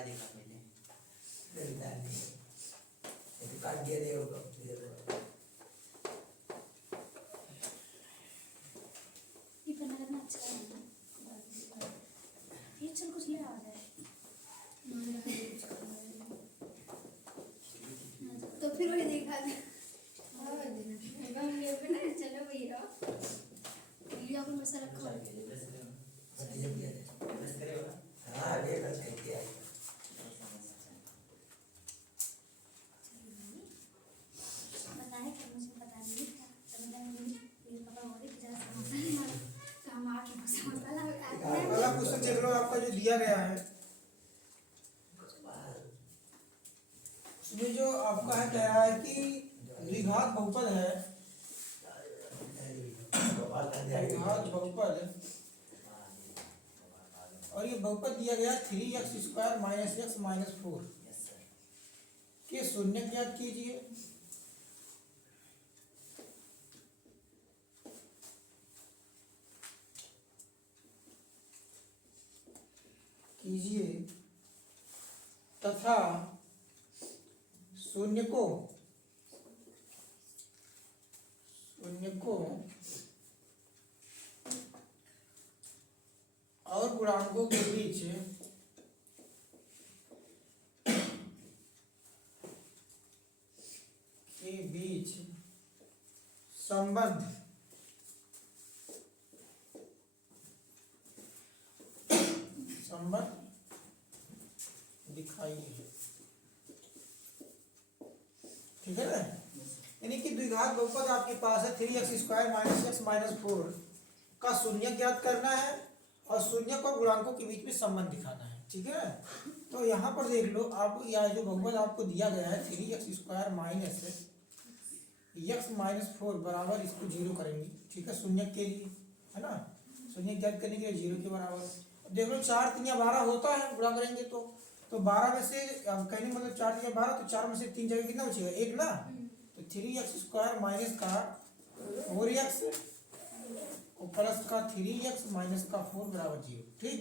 काय देखा मैंने काट दिया देखो ये बना करना अच्छा है ना। ये चल कुछ ले आ जाए तो फिर वही देखा था। चलो वही रहा लिया पर मसाला खा हाँ अभी बस करके आई बताए कि मुझे पता नहीं था तो मेरे पापा बोले कि जरा समोसा तो हम आके समोसा अगला क्वेश्चन देख लो आपका जो दिया गया है उसमें जो आपका है कह रहा है कि द्विघात बहुपद है द्विघात बहुपद और ये बहुपद दिया गया 3x² माइनस एक्स माइनस 4 के शून्य ज्ञात कीजिए। तथा शून्य को और गुणांकों के बीच संबंध दिखाइए। ठीक है ना, यानी कि द्विघात बहुपद आपके पास है 3x² माइनस एक्स माइनस 4 का शून्य ज्ञात करना है और शून्य को गुणांकों के बीच में संबंध दिखाना है। ठीक है, तो यहाँ पर देख लो आप, यह जो बहुपद आपको दिया गया है 3x² माइनस एक्स माइनस 4 बराबर, इसको जीरो करेंगे। ठीक है, शून्य के लिए है ना, शून्य ज्ञात करने के लिए जीरो के बराबर। देख लो 4 3 12 होता है, गुणा करेंगे तो 12 में से कहने मतलब 4 3 12, तो 4 में से 3 जाएगा कितना बचेगा, 1 ना। तो 3x² माइनस का 4x और प्लस का 3x माइनस का 4 बराबर 0। ठीक,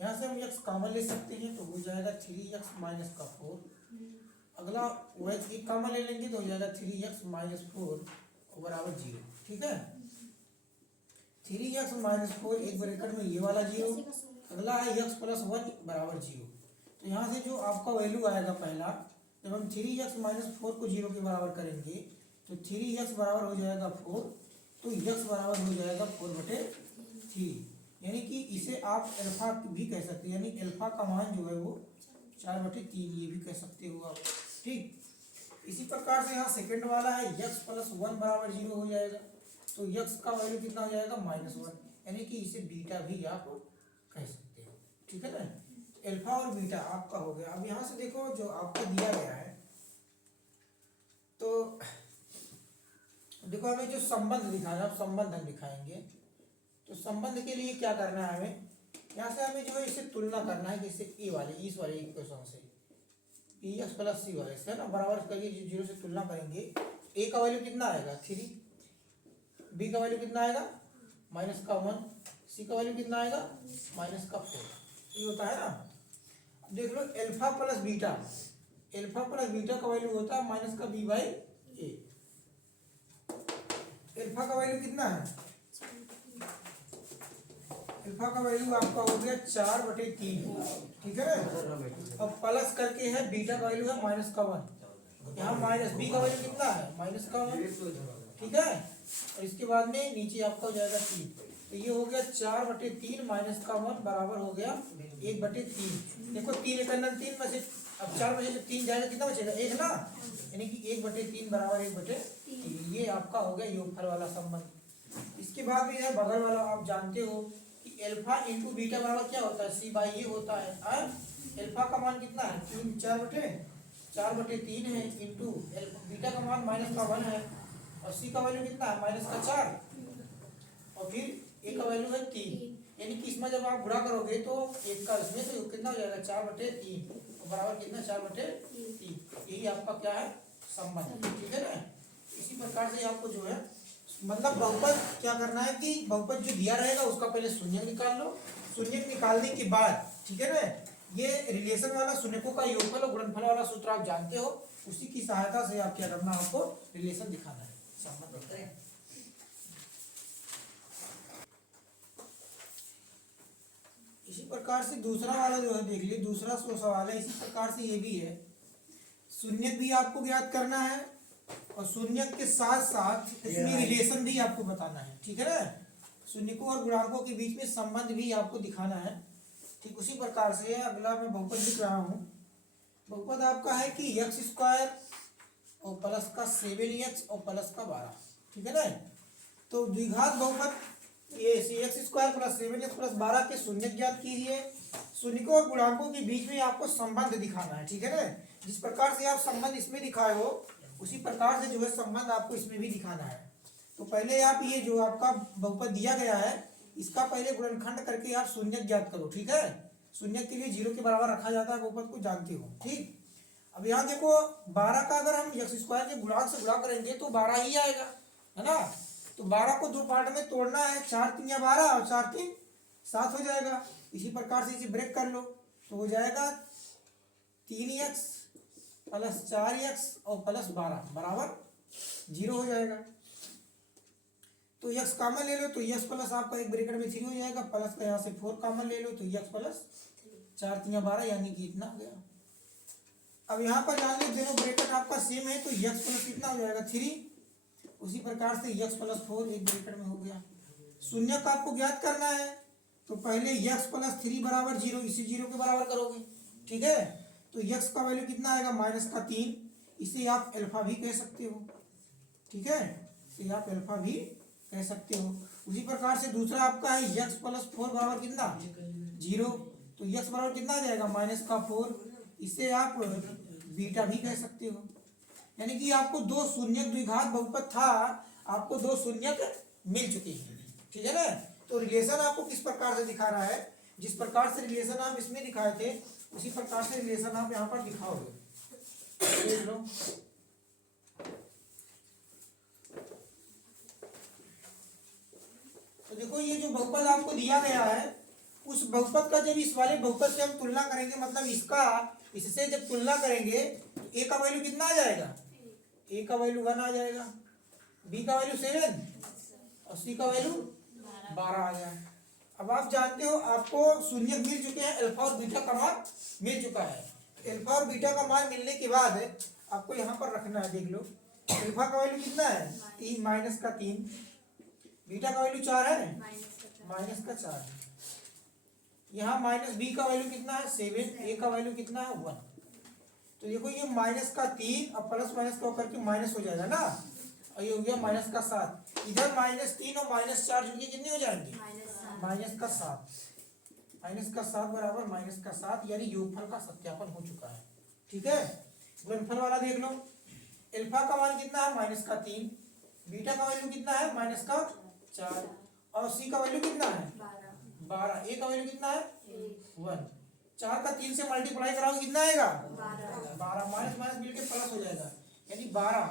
यहाँ से हम x कॉमन ले सकते हैं तो हो जाएगा 3x माइनस का 4। अगला वही एक कॉमन ले लेंगे तो हो जाएगा 3x माइनस 4 बराबर 0। ठीक है, 3x माइनस 4 एक ब्रैकेट में ये वाला 0, अगला है x प्लस 1 बराबर 0। तो यहाँ से जो आपका वैल्यू आएगा पहला, जब हम 3x माइनस 4 को 0 के बराबर करेंगे तो 3x बराबर हो जाएगा 4, तो x बराबर हो जाएगा 4/3। यानी कि इसे आप अल्फा भी कह सकते हैं, यानी अल्फा का मान जो है वो 4/3 ये भी कह सकते हो आप। ठीक, इसी प्रकार से यहाँ सेकंड वाला है x प्लस 1 बराबर 0 हो जाएगा, तो x का वैल्यू कितना हो जाएगा -1, यानी कि इसे बीटा भी आप कह सकते हो। ठीक है ना, अल्फा और बीटा आपका हो गया। अब यहाँ से देखो जो आपको दिया गया है, तो देखो हमें जो संबंध दिखाना है, संबंध हम दिखाएंगे। तो संबंध के लिए क्या करना है, हमें यहाँ से हमें जो है इसे तुलना करना है, जैसे इस वाले इक्वेशन से px प्लस सी वाले से ना बराबर करके 0 से तुलना करेंगे। a का वैल्यू कितना आएगा 3, b का वैल्यू कितना आएगा -1, c का वैल्यू कितना आएगा -4। ये होता है ना। देख लो अल्फा प्लस बीटा का वैल्यू होता है -b/a। अल्फा का वैल्यू कितना है, अल्फा का वैल्यू आपका हो गया 4/3। ठीक है, अब प्लस करके है बीटा का वैल्यू है -1, यहाँ माइनस बी का वैल्यू कितना है -1। ठीक है, और इसके बाद में नीचे आपका हो जाएगा 3, तो ये हो गया 4/3 -1 बराबर हो गया 1/3। देखो 3 एक 3 में से अब 4 में से 3 जाएगा कितना बचेगा 1 ना, यानी कि 1/3 बराबर 1/3। ये आपका हो गया योगफल वाला संबंध। इसके बाद भी है बगल वाला, आप जानते हो कि अल्फा इंटू बीटा बराबर क्या होता है c/a होता है। अल्फा का मान कितना है 3 4/3 है, इंटू बीटा का मान -1 है, और c का वैल्यू कितना है -4, और फिर a का वैल्यू है 3। यानी कि इसमें जब आप गुणा करोगे तो एक का इसमें तो कितना हो जाएगा 4/3 बराबर कितना 4/3। यही आपका क्या है संबंध। ठीक है ना, इसी प्रकार से आपको जो है मतलब बहुपद क्या करना है कि बहुपद जो दिया रहेगा उसका पहले शून्य निकाल लो, शून्य निकालने के बाद ठीक है ना ये रिलेशन वाला शून्यकों का योगफल और गुणनफल वाला सूत्र आप जानते हो, उसी की सहायता से आप क्या करना, आपको रिलेशन दिखाना है, संबंध करें। इसी प्रकार से दूसरा वाला जो है देख लिए, दूसरा सवाल है इसी प्रकार से ये भी है। शून्यक भी आपको ज्ञात करना है और शून्यक के साथ साथ इसमें रिलेशन भी आपको बताना है, ठीक है ना। शून्यकों और गुणांकों के बीच में संबंध भी आपको दिखाना है। ठीक उसी प्रकार से अगला मैं बहुपद लिख रहा हूँ। बहुपद आपका है कि एक्स स्क्वायर और प्लस का 7x और प्लस का 12, ठीक है ना। तो द्विघात बहुपद ये x square plus 7x plus 12 के शून्यक ज्ञात कीजिए। शून्यकों और गुणांकों के बीच में आपको संबंध दिखाना है, ठीक है ना। जिस प्रकार से आप संबंध इसमें दिखाए हो उसी प्रकार से जो है संबंध आपको इसमें भी दिखाना है। तो पहले आप ये जो आपका बहुपद दिया गया है इसका पहले गुणनखंड करके आप शून्यक ज्ञात करो, ठीक है। शून्यक के लिए 0 के बराबर रखा जाता है बहुपद को, जानते हो, ठीक। अब यहाँ देखो 12 का अगर हम एक्स स्क्वायर के गुणांक से गुणा करेंगे तो 12 ही आएगा, है ना। तो 12 को दो पार्ट में तोड़ना है, 4 3 या 12 और 4 3 7 हो जाएगा। इसी प्रकार से इसे ब्रेक कर लो तो हो जाएगा 3x प्लस 4x और प्लस 12 बराबर 0 हो जाएगा। तो x कॉमन ले लो तो x प्लस आपका एक ब्रैकेट में 3 हो जाएगा, प्लस का यहाँ से 4 कॉमन ले लो तो x प्लस 4 3 12 यानी कि इतना हो गया। अब यहाँ पर जान लो दोनों ब्रैकेट आपका सेम है तो x प्लस कितना हो जाएगा 3। उसी प्रकार से x प्लस 4 एक ब्रैकेट में हो गया। शून्यक आपको ज्ञात करना है तो पहले x प्लस 3 बराबर 0, इसे 0 के बराबर करोगे, ठीक है। तो x का वैल्यू कितना आएगा माइनस का 3, इसे आप अल्फा भी कह सकते हो, ठीक है। इसे आप अल्फा भी कह सकते हो। उसी प्रकार से दूसरा आपका है x प्लस 4 बराबर कितना 0, तो x बराबर कितना आ जाएगा माइनस का 4, इसे आप बीटा भी कह सकते हो। यानी कि आपको दो शून्यक द्विघात बहुपद था, आपको दो शून्यक मिल चुके हैं, ठीक है ना। तो रिलेशन आपको किस प्रकार से दिखा रहा है, जिस प्रकार से रिलेशन आप इसमें दिखाए थे उसी प्रकार से रिलेशन आप यहाँ पर दिखाओगे, देख लो। तो देखो ये जो बहुपद आपको दिया गया है उस बहुपद का जब इस वाले बहुपद से हम तुलना करेंगे, मतलब इसका इससे जब तुलना करेंगे तो a का वैल्यू कितना आ जाएगा, a का वैल्यू 1 आ जाएगा, b का वैल्यू 7 और c का वैल्यू 12 आ गया। अब आप जानते हो आपको शून्यक मिल चुके हैं, अल्फा और बीटा का मान मिल चुका है। अल्फा और बीटा का मान मिलने के बाद आपको यहाँ पर रखना है, देख लो अल्फा का वैल्यू कितना है 3 माइनस का 3, बीटा का वैल्यू 4 है माइनस का 4, यहाँ माइनस बी का वैल्यू कितना है 7, ए का वैल्यू कितना है 1। तो देखो ये माइनस का 3 और प्लस माइनस का होकर के माइनस हो जाएगा ना, और ये हो गया माइनस का 7। इधर माइनस 3 और माइनस 4 जुड़ के कितने हो जाएंगे माइनस का 7, माइनस का 7 बराबर माइनस का 7, यानी योगफल का सत्यापन हो चुका है, ठीक है। गुणनफल वाला देख लो, अल्फा का मान कितना है माइनस का 3, बीटा का वैल्यू कितना है माइनस का 4 और सी का वैल्यू कितना है 12, ए का वैल्यू कितना है 1। 4 का 3 से मल्टीप्लाई कराओ कितना आएगा 12, माइनस माइनस मिलकर प्लस हो जाएगा यानी 12।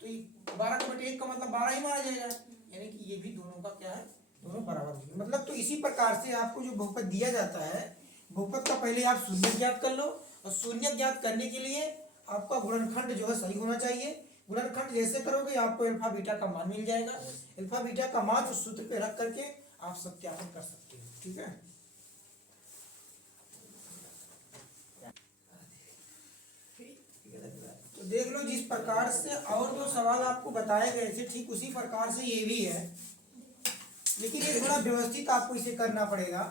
तो 12 का बटे 1 का मतलब 12 ही माना जाएगा, यानी कि ये भी दोनों का क्या है, दोनों बराबर होंगे। मतलब तो इसी प्रकार से आपको जो बहुपद दिया जाता है, बहुपद का पहले आप शून्यक ज्ञात कर लो और शून्यक ज्ञात करने के लिए आपका गुणनखंड जो है सही होना चाहिए। गुणनखंड जैसे करोगे आपको अल्फा बीटा का मान मिल जाएगा, अल्फा बीटा का मान उस सूत्र पे रख करके आप सत्यापन कर सकते हो, ठीक है। तो देख लो जिस प्रकार से और जो सवाल आपको बताए गए थे ठीक उसी प्रकार से ये भी है, लेकिन ये थोड़ा व्यवस्थित आपको इसे करना पड़ेगा।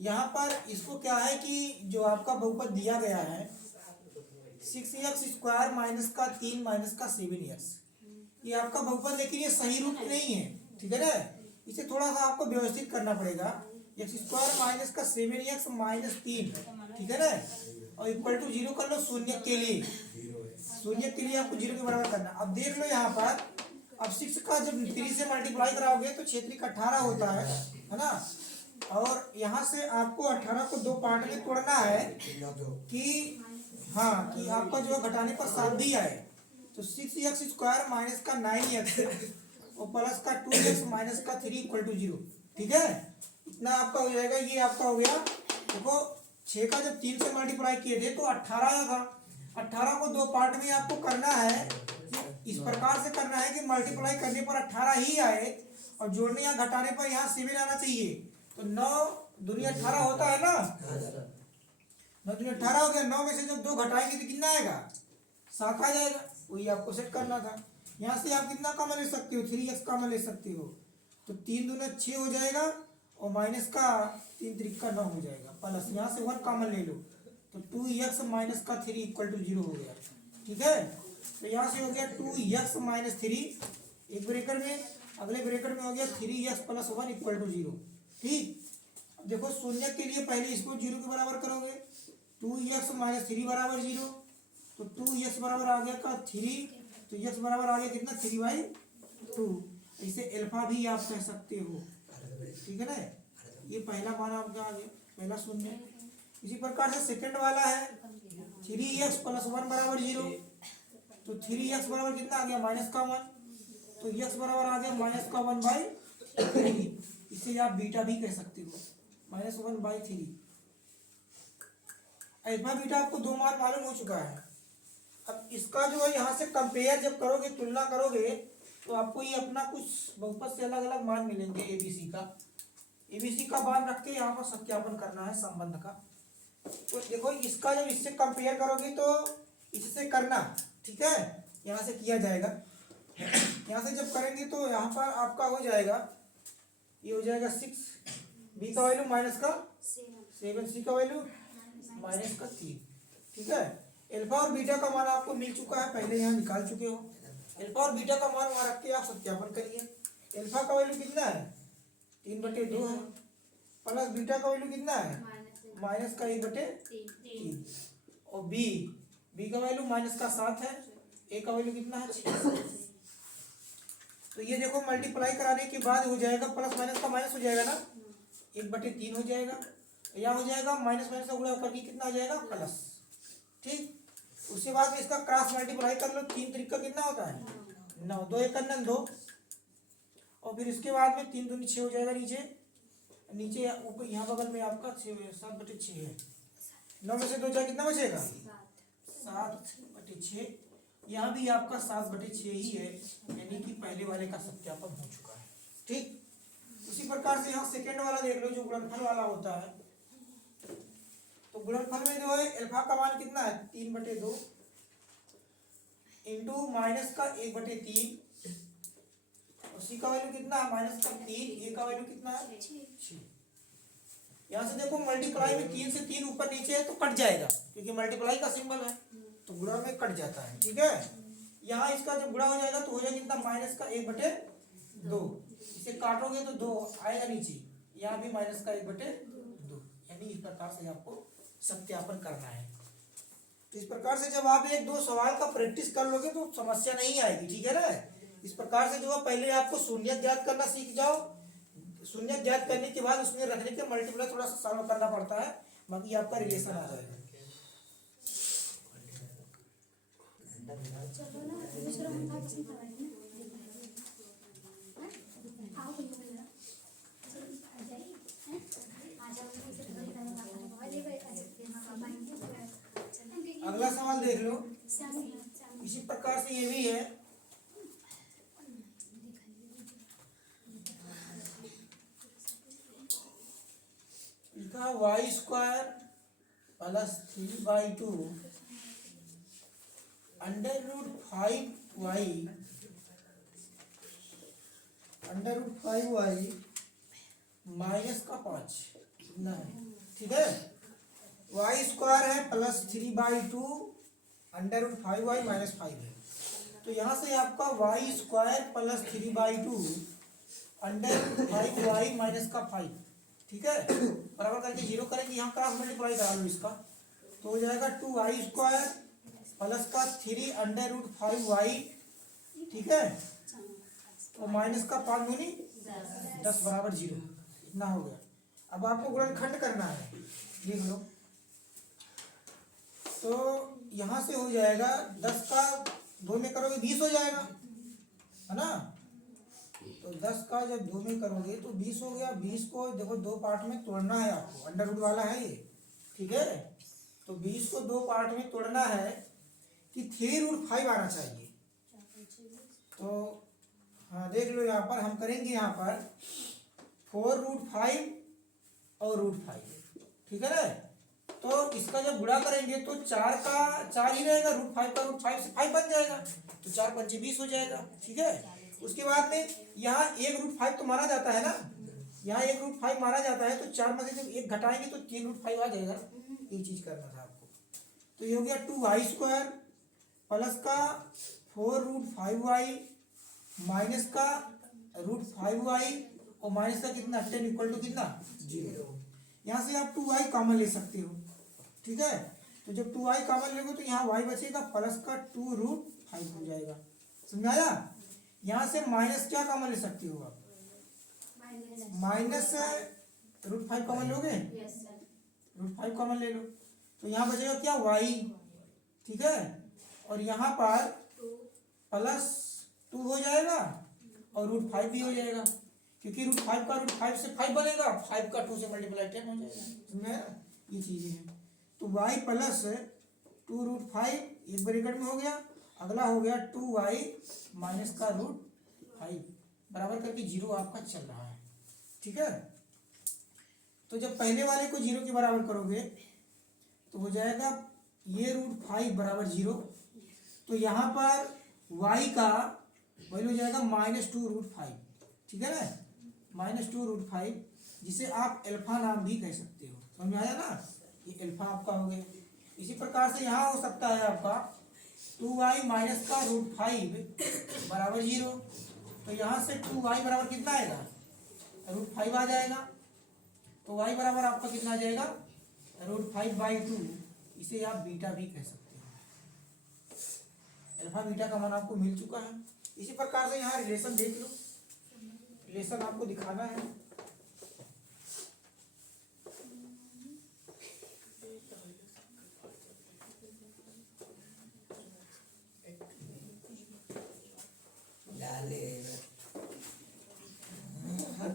यहाँ पर इसको क्या है कि जो आपका बहुपद दिया गया है 6x स्क्वायर माइनस का 3 माइनस का 7x, ये आपका बहुपद, लेकिन ये सही रूप नहीं है, ठीक है ना। इसे थोड़ा सा आपको व्यवस्थित करना पड़ेगा। x स्क्वायर माइनस का 7x माइनस 3, ठीक है ना, और इक्वल टू 0 कर लो शून्य के लिए, शून्य के लिए आपको 0 के बराबर करना। अब देख लो यहाँ पर अब 6 का जब 3 से मल्टीप्लाई कराओगे तो 6 3 का 18 होता है ना। और यहाँ से आपको 18 को दो पार्ट में तोड़ना है कि हाँ कि आपका जो घटाने पर 7 भी आए। तो 6x स्क्वायर माइनस का 9x और प्लस का 2x माइनस का 3 इक्वल टू 0, ठीक है। इतना आपका हो जाएगा। ये आपका हो गया देखो 6 का जब 3 से मल्टीप्लाई किए थे तो 18 आया था। 18 को दो पार्ट में आपको करना है, इस प्रकार से करना है कि मल्टीप्लाई करने पर 18 ही आए और जोड़ने या घटाने पर यहाँ 7 आना चाहिए। तो 9 दूनी 18 होता है ना, 9 दूनी 18 हो गया। 9 में से जब 2 घटाएंगे तो कितना आएगा, 7 आ जाएगा। वही आपको सेट करना था। यहाँ से आप कितना कॉमन ले सकते हो, 3x कॉमन ले सकते हो। तो 3 दूना 6 हो जाएगा और माइनस का 3 त्रिका 9 हो जाएगा, प्लस यहाँ से 1 कॉमन ले लो तो 2x माइनस का 3 इक्वल टू 0 हो गया। ठीक है, तो यहाँ से हो गया 2x माइनस 3 एक ब्रेकर में, अगले ब्रेकर में हो गया 3x प्लस 1 इक्वल टू 0। ठीक, अब देखो शून्य के लिए पहले इसको 0 के बराबर करोगे, 2x माइनस 3 बराबर 0, तो 2x बराबर आ गया का 3, तो x बराबर आ गया कितना 3/2। इसे अल्फा भी आप कह सकते हो। ठीक है ना, ये पहला मान आपका आ गया, पहला शून्य। इसी प्रकार से सेकंड वाला है 3x प्लस 1 बराबर 0, तो 3x बराबर कितना आ गया -1, तो x बराबर आ गया -1/3। इसे आप बीटा भी कह सकते हो, -1/3। अल्फा बीटा आपको 2 मान मालूम हो चुका है। अब इसका जो है यहाँ से कंपेयर जब करोगे, तुलना करोगे, तो आपको ये अपना कुछ बहुपद से अलग अलग मान मिलेंगे। एबीसी का मान रख के यहाँ पर सत्यापन करना है संबंध का। तो देखो इसका जब इससे कंपेयर करोगे तो इससे करना, ठीक है, यहाँ से किया जाएगा। यहाँ से जब करेंगे तो यहाँ पर आपका हो जाएगा, ये हो जाएगा 6, बी का वैल्यू माइनस का 7, सी का वैल्यू माइनस का 3। ठीक है, अल्फा और बीटा का मान आपको मिल चुका है, पहले यहाँ निकाल चुके हो। अल्फा और बीटा का मान वहाँ रख के आप सत्यापन करिए। अल्फा का वैल्यू कितना है 3/2 है, प्लस बीटा का वैल्यू कितना है माइनस का 1/3, और बी का वैल्यू माइनस का 7 है, ए का वैल्यू कितना है 6। तो ये देखो मल्टीप्लाई कराने के बाद हो जाएगा प्लस माइनस का माइनस हो जाएगा ना, 1/3 हो जाएगा। या हो जाएगा माइनस माइनस का गुणा होकर के कितना आ जाएगा प्लस। ठीक, उसके बाद इसका क्रॉस मल्टीप्लाई कर लो, 3 त्रिक का कितना होता है 9, 2 1 2, और फिर इसके बाद में 3 दूनी 6 हो जाएगा। नीचे ऊपर यहाँ बगल में आपका 7/6 है। 9 में से 2 जाए कितना बचेगा 7/6। यहाँ भी आपका 7/6 ही है, यानी कि पहले वाले का सत्यापन हो चुका है। ठीक, उसी प्रकार से यहाँ सेकेंड वाला देख लो जो गुणनफल वाला होता है। तो गुणनफल में जो है अल्फा का मान कितना है 3/2 इंटू माइनस का 1/3, और सी का वैल्यू कितना है माइनस का 3, ए का वैल्यू कितना है 6। यहाँ से देखो मल्टीप्लाई में 3 से 3 ऊपर नीचे है तो कट जाएगा, क्योंकि मल्टीप्लाई का सिंबल है तो गुणा में कट जाता है। ठीक है, यहाँ इसका जब गुणा हो जाएगा तो हो जाएगा कितना माइनस का 1/2, इसे काटोगे तो 2 आएगा नीचे, यहाँ भी माइनस का 1/2, यानी इस प्रकार से आपको सत्यापन करना है। तो इस प्रकार से जब आप 1-2 सवाल का प्रैक्टिस कर लोगे तो समस्या नहीं आएगी। ठीक है ना, इस प्रकार से जो है पहले आपको शून्य ज्ञात करना सीख जाओ, शून्य ज्ञात करने के बाद उसमें रखने के मल्टीप्लाई थोड़ा सा सॉल्व करना पड़ता है, बाकी आपका रिलेशन आ जाएगा। चलो ना दूसरा हम था किसी का है ना, आओ भैया आ जाइए, आ जाओ इसे कर देना मोबाइल ले गए। अगला सवाल देख लो, इसी प्रकार से ये भी है। लिखा y² प्लस 3/2 √5y माइनस का 5 कितना है। ठीक है, y² है प्लस 3/2 √5y माइनस 5 है। तो यहाँ से आपका y² प्लस 3/2 √5y माइनस का 5, ठीक है, बराबर करके 0 करेंगे, यहाँ क्रॉस मल्टीप्लाई करा लो इसका, तो हो जाएगा 2y² प्लस का 3 √5y, ठीक है, और माइनस का 5 दूनी 10 बराबर 0, इतना हो गया। अब आपको गुणनखंड करना है, देख लो। तो यहाँ से हो जाएगा 10 का 2 में करोगे 20 हो जाएगा, है ना। तो 10 का जब 2 में करोगे तो 20 हो गया। 20 को देखो 2 पार्ट में तोड़ना है आपको, अंडर रूट वाला है ये, ठीक है। तो 20 को 2 पार्ट में तोड़ना है कि 3√5 आना चाहिए। तो हाँ देख लो यहाँ पर हम करेंगे यहाँ पर 4√5 और √5, ठीक है ना। तो इसका जब गुणा करेंगे तो 4 का 4 ही रहेगा, √5 का √5 से 5 बन जाएगा, तो 4 पंचे 20 हो जाएगा, ठीक है। उसके बाद में यहाँ 1√5 तो माना जाता है ना, यहाँ 1√5 माना जाता है, तो 4 में से जब 1 घटाएंगे तो 3√5 आ जाएगा। ये चीज करना था आपको। तो ये हो गया 2y² प्लस का 4√5y माइनस का √5y और माइनस का कितना 10 इक्वल टू कितना 0। यहाँ से आप 2y कॉमन ले सकते हो, ठीक है। तो जब 2y कॉमन लेंगे तो यहाँ y बचेगा प्लस का 2√5 हो जाएगा, समझाया। यहाँ से माइनस क्या कॉमन ले सकते हो आप, माइनस √5 कॉमन लोगे, √5 कॉमन ले लो, तो यहाँ बचेगा क्या y, ठीक है। और यहाँ पर प्लस 2 हो जाएगा और √5 भी हो जाएगा, क्योंकि √5 का √5 से 5 बनेगा, 5 का 2 से मल्टीप्लाई 10 हो जाएगा, ये चीजें हैं। तो y प्लस 2√5 एक ब्रैकेट में हो गया, अगला हो गया 2y माइनस का √5 बराबर करके 0 आपका चल रहा है, ठीक है। तो जब पहले वाले को 0 के बराबर करोगे तो हो जाएगा ये √5 बराबर 0, तो यहाँ पर y का वैल्यू हो जाएगा -2√5, ठीक है ना, -2√5, जिसे आप अल्फा नाम भी कह सकते हो, समझ में आया ना, ये अल्फा आपका हो गया। इसी प्रकार से यहाँ हो सकता है आपका 2y माइनस का √5 बराबर 0, तो यहाँ से 2y बराबर कितना आएगा √5 आ जाएगा, तो y बराबर आपका कितना आ जाएगा √5/2, इसे आप बीटा भी कह सकते हो। अल्फा बीटा का मान आपको मिल चुका है। इसी प्रकार से यहाँ रिलेशन देख लो, रिलेशन आपको दिखाना है।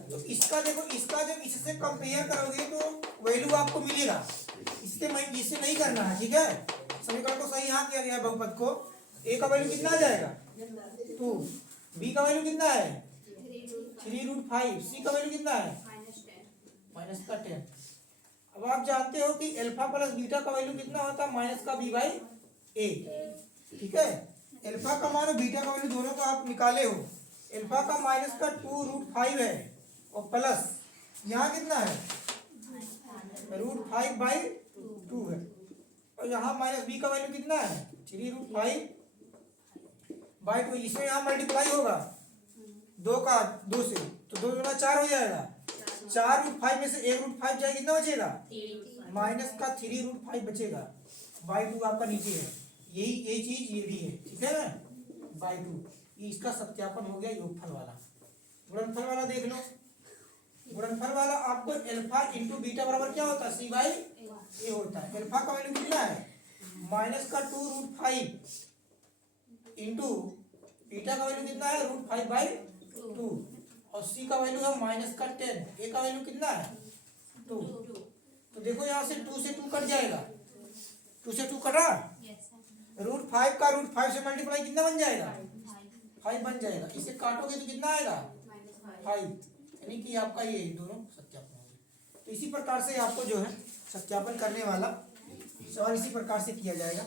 तो इसका देखो, इसका जब इससे कंपेयर करोगे तो वैल्यू आपको मिलेगा, इससे नहीं करना है, ठीक है। समीकरण को सही यहाँ किया गया है बहुपद को। a का वैल्यू कितना आ जाएगा 2, b का वैल्यू कितना है 3√5, c का वैल्यू कितना है -10। अब आप जानते हो कि अल्फा प्लस बीटा का वैल्यू कितना होता है -b/a, ठीक है। अल्फा का मान और बीटा का वैल्यू दोनों को आप निकाले हो। अल्फा का -2√5 है और प्लस यहाँ कितना है √5/2 है, और यहाँ -b का वैल्यू कितना है 3√5/2। इसमें यहाँ मल्टीप्लाई होगा 2 का 2 से, तो 2 गुना 4 हो जाएगा, 4√5 में से 1√5 जाए, कितना बचेगा माइनस का 3√5 बचेगा, /2 आपका नीचे है, यही चीज ये भी है, ठीक है ना, /2। ये इसका सत्यापन हो गया योगफल वाला। गुणनफल वाला देख लो, गुणनफल वाला आपको अल्फा इंटू बीटा बराबर क्या होता है c/a होता है। अल्फा का वैल्यू कितना है -2√5 इंटू बीटा का वैल्यू कितना है √5/2, और c का वैल्यू है -10, a का वैल्यू कितना है 2। तो देखो यहाँ से 2 से 2 कट जाएगा, 2 से 2 कटा, √5 का √5 से मल्टीप्लाई कितना बन जाएगा 5 बन जाएगा, इसे काटोगे तो कितना आएगा 5, यानी कि आपका ये दोनों सत्यापन होंगे। तो इसी प्रकार से आपको जो है सत्यापन करने वाला सवाल इसी प्रकार से किया जाएगा।